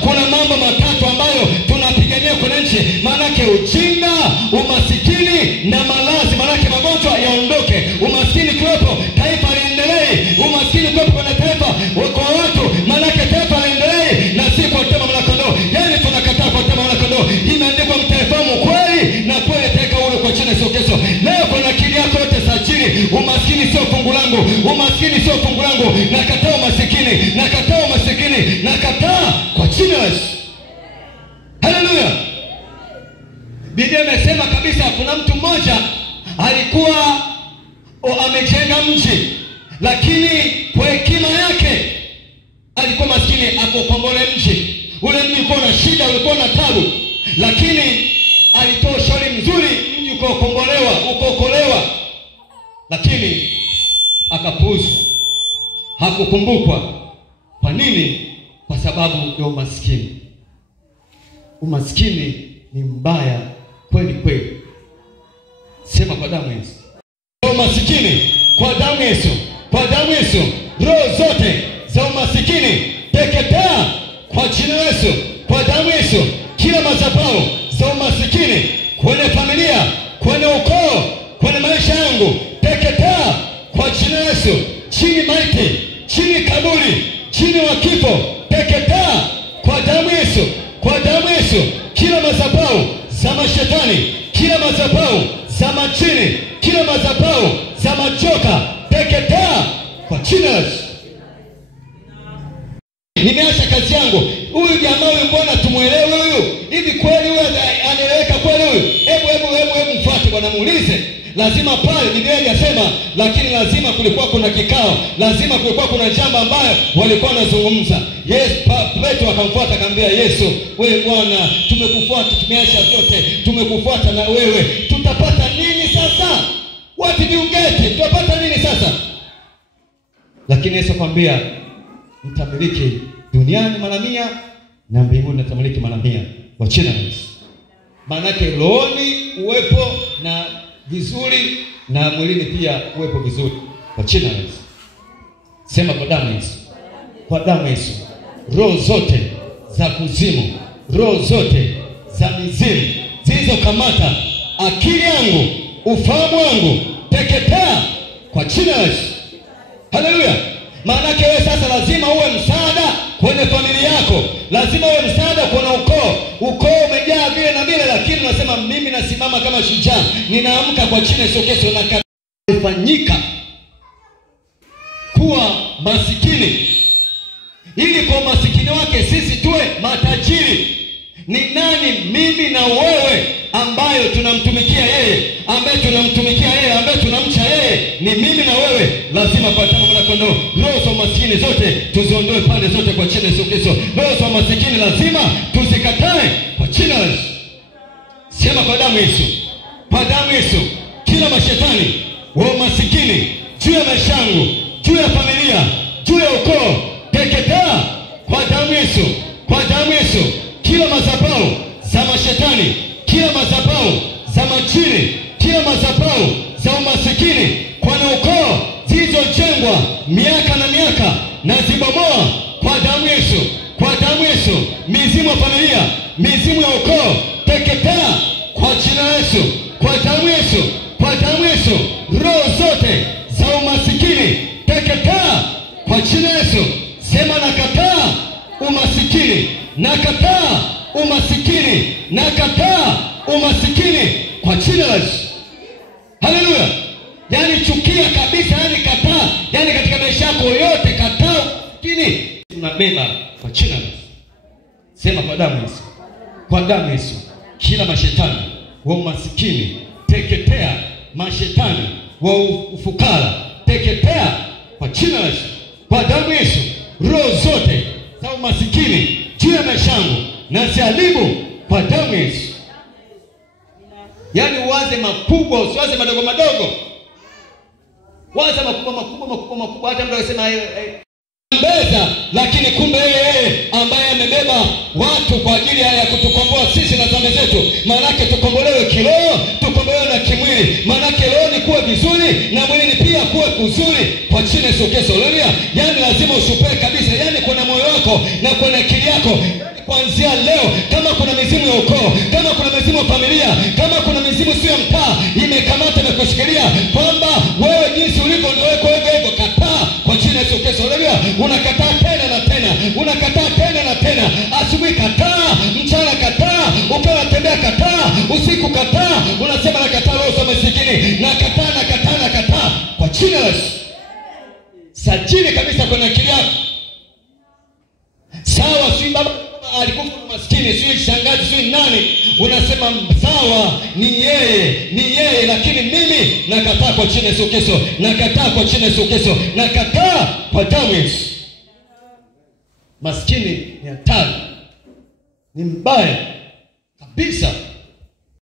kuna mambo matatu ambayo tunapigania kwenye nchi. Maanake ujinga, umasikini na malazi. Maanake magonjwa yaondoke. Umasikini kuwepo, taifa liendelee. Umasikini kuwepo kwenye taifa kwa watu, maanake taifa liendelee na si kwa tema mwanakondoo. Yaani tunakataa kwa tema mwanakondoo. Imeandikwa mtaifahamu kweli na kweli itaweka huru kwa jina la Yesu Kristo. Leo kwa akili yako yote sajili, umasikini sio fungu langu. Umasikini sio fungu langu. Nakataa umasikini. Nakataa umasikini. Nakataa kwa jina la Yesu. Haleluya. Biblia imesema kabisa kuna mtu mmoja alikuwa amejenga mji, lakini kwa hekima yake alikuwa maskini akokombole mji. Ule mji ulikuwa na shida, ulikuwa na tabu, lakini alitoa ushauri mzuri, mji ukaokolewa, lakini akapuuzwa, hakukumbukwa. Kwa nini? Kwa sababu ya umaskini. Umaskini ni mbaya kweli kweli. Sema kwa damu Yesu. Umasikini kwa damu Yesu. Kwa damu Yesu. Roho zote za umasikini teketea kwa jina la Yesu. Kwa damu Yesu. Kila madhabahu za umasikini kwenye familia, kwenye ukoo, kwenye maisha yangu teketea kwa jina la Yesu. Chini maiti, chini kaburi, chini wa kifo teketea kwa damu Yesu. Kwa damu Yesu. Kila madhabahu za mashetani, kila madhabahu za majini, kila madhabahu za majoka teketea kwa jina la Yesu. Nimeacha kazi yangu. Huyu jamaa huyu mbona tumuelewe huyu? Hivi kweli huyu anaeleweka kweli huyu? Hebu mfuate Bwana, muulize. Lazima pale Biblia inasema, lakini lazima kulikuwa kuna kikao, lazima kulikuwa kuna jambo ambayo walikuwa wanazungumza. Yes, Petro akamfuata akamwambia Yesu, wewe Bwana, tumekufuata, tumeacha vyote, tumekufuata na wewe. Tutapata nini sasa? What do you get? Tutapata nini sasa? Lakini Yesu akamwambia, mtamiliki duniani mara 100 na mbinguni mtamiliki mara 100 kwa jina la Yesu. Maana yake rohoni uwepo na vizuri na mwilini pia uwepo vizuri kwa jina la Yesu. Sema kwa damu Yesu. Kwa damu Yesu. Roho zote za kuzimu, roho zote za mizimu zilizokamata akili yangu, ufahamu wangu teketea kwa jina la Yesu. Haleluya. Maana yake wewe sasa lazima uwe msaada kwenye familia yako. Lazima uwe msaada kwenye ukoo. Ukoo umejaa vile na vile, lakini unasema mimi nasimama kama shujaa. Ninaamka kwa jina la Yesu Kristo na kufanyika kuwa masikini, ili kwa masikini wake sisi tuwe matajiri. Ni nani mimi na wewe ambayo tunamtumikia yeye, ambaye tunamtumikia yeye, ambaye tunamcha yeye? Ni mimi na wewe. Lazima kwa damu ya kondoo roho za masikini zote tuziondoe pande zote kwa jina la Yesu Kristo. Roho za masikini lazima tuzikatae kwa jina la Yesu. Sema kwa damu Yesu. Kwa damu Yesu. Kila mashetani wa masikini juu ya maisha yangu, juu ya familia, juu ya ukoo teketea kwa damu Yesu. Kwa damu Yesu. Kila madhabahu za mashetani, kila madhabahu za majini, kila madhabahu za umasikini kwenye ukoo zilizojengwa miaka na miaka, na zibomoa kwa damu Yesu. Kwa damu Yesu. Mizimu ya familia, mizimu ya ukoo teketea kwa jina la Yesu. Kwa damu Yesu. Kwa damu Yesu. Roho zote za umasikini teketea kwa jina la Yesu. Sema nakataa umasikini. Nakataa umasikini. Nakataa umasikini kwa jina la Yesu. Haleluya. Yaani chukia kabisa, yaani kataa. Yaani katika maisha yako yote kataa umasikini. Tunabeba kwa jina la Yesu. Sema kwa damu Yesu. Kwa damu Yesu. Kila mashetani wa umasikini teketea. Mashetani wa ufukara teketea kwa jina la Yesu. Kwa damu Yesu. Roho zote za umasikini juu ya maisha yangu na ziharibu kwa damu Yesu. Yaani uwaze makubwa, usiwaze madogo madogo. Waza makubwa. Hata mtu akisema mbeza, lakini kumbe yeye ambaye amebeba watu kwa ajili ya kutukomboa sisi na dhambi zetu. Maanake tukombolewe kiroho, tukombolewe na kimwili. Maanake roho ni kuwa vizuri na mwili pia kuwa kuzuri kwa jina la Yesu Kristo. Haleluya. Yaani lazima ushupe kabisa, yaani kuna moyo wako na kuna akili yako, kuanzia leo, kama kuna mizimu ya ukoo, kama kuna mizimu ya familia, kama kuna mizimu sio ya mtaa imekamata na kushikilia kwamba wewe jinsi ulivyo ndio wewe hivyo, kataa kwa jina la Yesu Kristo. Haleluya. Unakataa tena na tena, unakataa tena na tena. Asubuhi kataa, mchana kataa, ukiwa unatembea kataa, usiku kataa. Unasema nakataa roho za masikini, nakataa kwa jina la Yesu. Sajili kabisa kwenye akili yako. Sawa, si baba alikufa maskini, si shangazi, si nani, unasema sawa, ni yeye, lakini mimi nakataa kwa jina la Yesu Kristo, nakataa kwa jina la Yesu Kristo, nakataa kwa damu ya Yesu. Maskini ni hatari, ni mbaya kabisa.